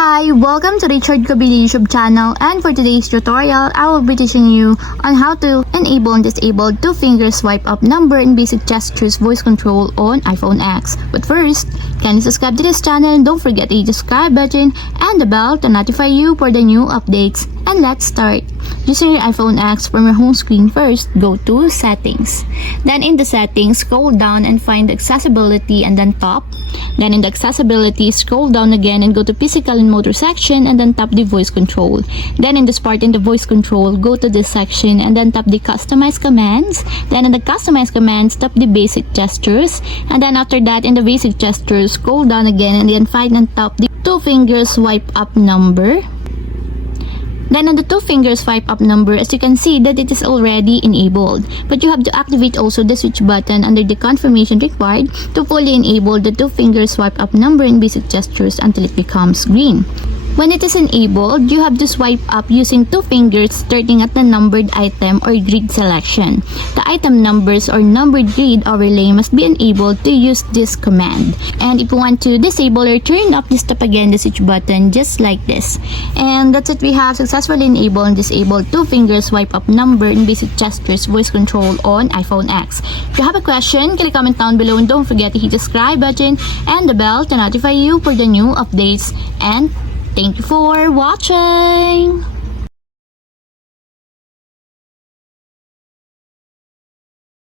Hi, welcome to Richard Kabili YouTube channel, and for today's tutorial, I will be teaching you on how to enable and disable two-finger swipe up number and basic gestures voice control on iPhone X. But first, can you subscribe to this channel and don't forget to hit the subscribe button and the bell to notify you for the new updates. And let's start. Using your iPhone X from your home screen, first go to Settings. Then in the Settings, scroll down and find Accessibility and then Top. Then in the Accessibility, scroll down again and go to Physical and Motor section and then tap the Voice Control. Then in this part in the Voice Control, go to this section and then tap the Customize Commands. Then in the Customize Commands, tap the Basic Gestures. And then after that, in the Basic Gestures, scroll down again and then find and tap the two-finger swipe up number. Then on the two-finger swipe up number, as you can see that it is already enabled. But you have to activate also the switch button under the confirmation required to fully enable the two-finger swipe up number in basic gestures until it becomes green. When it is enabled, you have to swipe up using two fingers starting at the numbered item or grid selection. The item numbers or numbered grid overlay must be enabled to use this command. And if you want to disable or turn up this tap again the switch button just like this. And that's it, we have successfully enabled and disabled two-finger swipe up number in basic gestures voice control on iPhone X. If you have a question, can you comment down below and don't forget to hit the subscribe button and the bell to notify you for the new updates. And thank you for watching!